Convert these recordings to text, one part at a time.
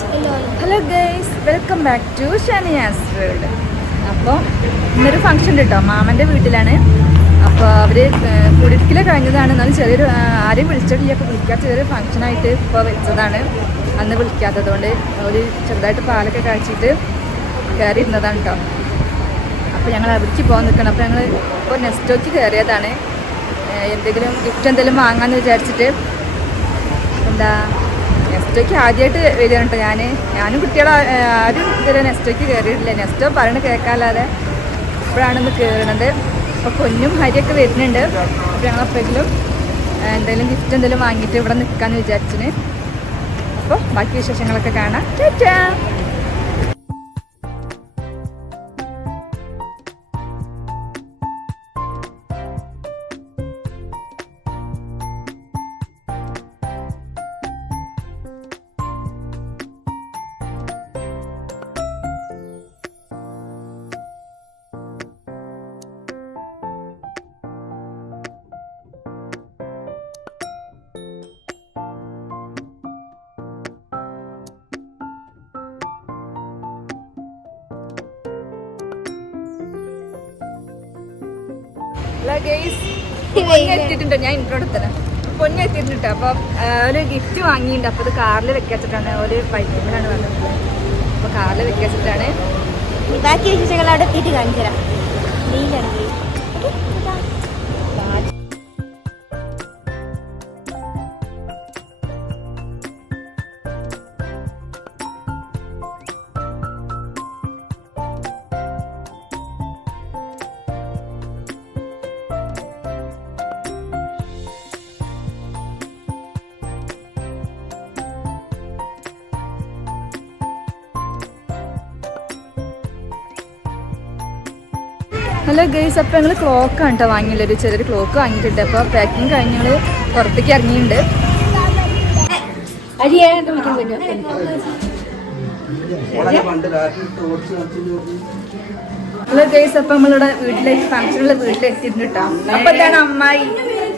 Hello guys, welcome back to Shaniya's world. അപ്പോൾ ഇന്നൊരു function ഉണ്ട് കേട്ടോ, മാമൻ്റെ വീട്ടിലാണ്. അപ്പോൾ അവർ കുടിക്കൽ കഴിഞ്ഞതാണ്. എന്നാലും ചെറിയൊരു ആരെയും വിളിച്ചിട്ടില്ല. അപ്പോൾ വിളിക്കാത്ത ചെറിയൊരു ഫംഗ്ഷനായിട്ട് ഇപ്പോൾ വെച്ചതാണ്. അന്ന് വിളിക്കാത്തതുകൊണ്ട് ഒരു ചെറുതായിട്ട് പാലൊക്കെ കാഴ്ചയിട്ട് കയറിയിരുന്നതാണ് കേട്ടോ. അപ്പോൾ ഞങ്ങൾ അവിടേക്ക് പോകാൻ നിൽക്കണം. അപ്പോൾ ഞങ്ങൾ ഇപ്പോൾ നെസ്റ്റോക്ക് കയറിയതാണ്. എന്തെങ്കിലും ഗിഫ്റ്റ് എന്തെങ്കിലും വാങ്ങാമെന്ന് വിചാരിച്ചിട്ട്. എന്താ നെസ്റ്റോക്ക് ആദ്യമായിട്ട് വരികയാണ് കേട്ടോ. ഞാനും കുട്ടികളും ആരും ഇതുവരെ നെസ്റ്റോക്ക് കയറിയിട്ടില്ല. നെസ്റ്റോ പറയണത് കേൾക്കാല്ലാതെ ഇപ്പോഴാണ് കയറണത്. അപ്പോൾ പൊന്നും ഹരിയൊക്കെ വരുന്നുണ്ട്. അപ്പോൾ ഞങ്ങളെപ്പോഴെങ്കിലും എന്തെങ്കിലും ഗിഫ്റ്റ് എന്തെങ്കിലും വാങ്ങിയിട്ട് ഇവിടെ നിൽക്കാമെന്ന് വിചാരിച്ചിന്. അപ്പോൾ ബാക്കി വിശേഷങ്ങളൊക്കെ കാണാം. ടാറ്റാ. എത്തിയിട്ടുണ്ട്. ഞാൻ ഇൻട്രോ എടുത്തത് പൊന്നു എത്തിയിട്ടുണ്ട്. അപ്പം ഒരു ഗിഫ്റ്റ് വാങ്ങിയിട്ടുണ്ട്. അപ്പോൾ ഇത് കാറിൽ വെക്കാച്ചിട്ടാണ്. ഒരു പൈപ്പിലാണ് വന്നിട്ടുള്ളത്. അപ്പോൾ കാറിൽ വെക്കാച്ചിട്ടാണ്. ബാക്കി വിശേഷങ്ങൾ അവിടെ എത്തിയിട്ട് കാണിച്ചു തരാം. നീലാണ് ഹലോ ഗൈസ്, അപ്പോൾ ഞങ്ങൾ ക്ലോക്കാണ് കേട്ടോ വാങ്ങിയില്ല. ഒരു ചെറിയൊരു ക്ലോക്ക് വാങ്ങിയിട്ടുണ്ട്. അപ്പോൾ പാക്കിങ് കഴിഞ്ഞ് ഞങ്ങൾ പുറത്തേക്ക് ഇറങ്ങിയിട്ടുണ്ട്. ഹലോ ഗൈസ്, അപ്പോൾ നമ്മളിവിടെ വീട്ടിലേക്ക് ഫംഗ്ഷനുള്ള വീട്ടിലെത്തിയിട്ടുണ്ട് കേട്ടോ. അപ്പോൾ ഇതാണ് അമ്മായി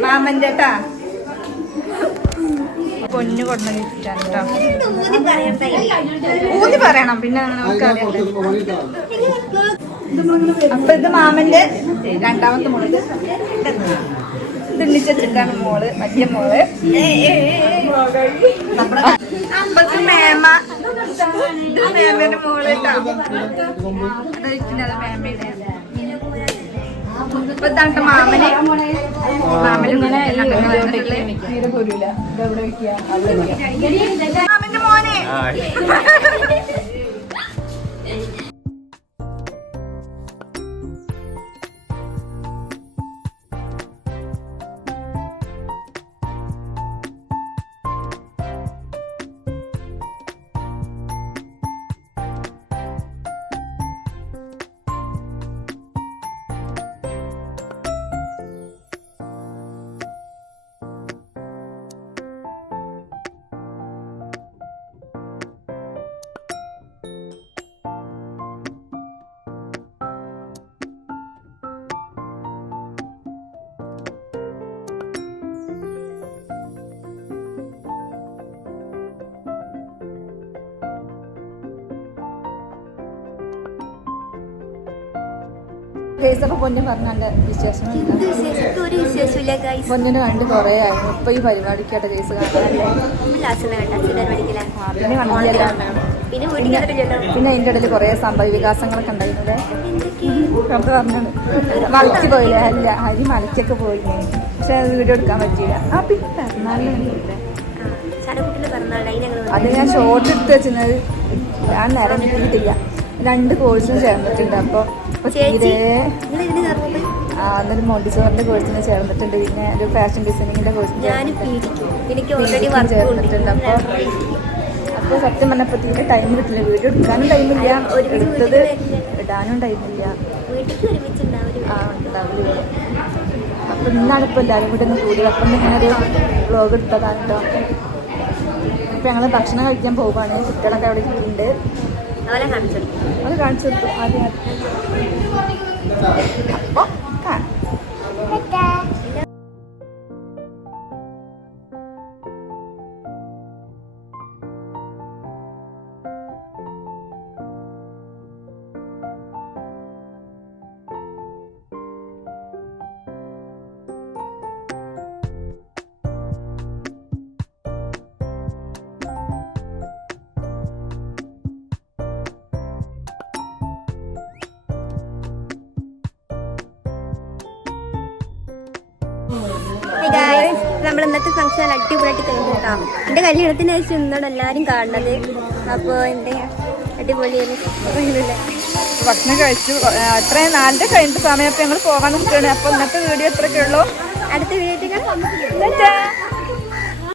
മാമൻ്റെ കേട്ടാ പൊന്നു കൊടുന്ന ഗിഫ്റ്റാണ് കേട്ടോ. ഊതി പറയണം, പിന്നെ നമുക്കറിയാം. അപ്പൊ ഇത് മാമന്റെ രണ്ടാമത്തെ മോള്. തിന്നിച്ചിട്ടാണ് മോള്, വലിയ മോള്. അപ്പത് മേമ, ഇത് മേമന്റെ മോള് കേട്ടോ. മേമയുടെ ഇപ്പൊ തണ്ട മാമന് മാമന്റെ മോനെ. പൊന്നു പറഞ്ഞ വിശേഷം പൊന്നിന് കണ്ട് കുറേ ആയിരുന്നു. ഇപ്പൊ ഈ പരിപാടിക്കായിട്ട് കേസ് പിന്നെ അതിൻ്റെ ഇടയിൽ കുറേ സംഭവ വികാസങ്ങളൊക്കെ ഉണ്ടായിരുന്നത്. കണ്ടു പറഞ്ഞത് മലയ്ക്ക് പോയില്ലേ? അല്ല, ഹരി മലയ്ക്കൊക്കെ പോയില്ലേ. പക്ഷെ അത് വീഡിയോ എടുക്കാൻ പറ്റിയില്ല. ആ പിന്നെ അത് ഞാൻ ഷോർട്ട് എടുത്ത് വെച്ചിരുന്നത്. ഞാൻ നേരം കിട്ടിയിട്ടില്ല. 2 കോഴ്സിന് ചേർന്നിട്ടുണ്ട്. അപ്പോൾ തീരെ അന്നൊരു മോണ്ടിസോറിന്റെ കോഴ്സിന് ചേർന്നിട്ടുണ്ട്. പിന്നെ ഒരു ഫാഷൻ ഡിസൈനിങ്ങിന്റെ കോഴ്സിന് ചേർന്നിട്ടുണ്ട്. അപ്പോൾ സത്യം പറഞ്ഞപ്പോൾ തീരെ ടൈം കിട്ടില്ല. വീഡിയോ എടുക്കാനും ടൈമില്ല, എടുത്തത് ഇടാനും ടൈമില്ല. ഉണ്ടാവില്ല. അപ്പോൾ ഇന്നാണ് ഇപ്പോൾ എല്ലാവരും കൂടി ഒന്ന് കൂടി. അപ്പം ഇങ്ങനെ ഒരു വ്ളോഗ് എടുത്തതാണ് കേട്ടോ. അപ്പോൾ ഞങ്ങൾ ഭക്ഷണം കഴിക്കാൻ പോവുകയാണ്. കുട്ടികളൊക്കെ അവിടെ ഉണ്ട്. അത് കാണിച്ചു കൊടുത്തു ആദ്യം. അപ്പോൾ നമ്മൾ ഇന്നത്തെ ഫംഗ്ഷൻ അടിപൊളിയായിട്ട് കഴിഞ്ഞു കേട്ടോ. എൻ്റെ കല്യാണത്തിന് ശേഷം ഇന്നാണ് എല്ലാവരും കാണുന്നത്. അപ്പോൾ എൻ്റെ അടിപൊളിയായിരുന്നു. ഭക്ഷണം കഴിച്ചു. എത്രയും 4 കഴിഞ്ഞിട്ട് സമയത്ത് ഞങ്ങൾ പോകാൻ നിൽക്കുകയാണ്. അപ്പോൾ ഇന്നത്തെ വീഡിയോ എത്രയൊക്കെ ഉള്ളൂ. അടുത്ത വീഡിയോ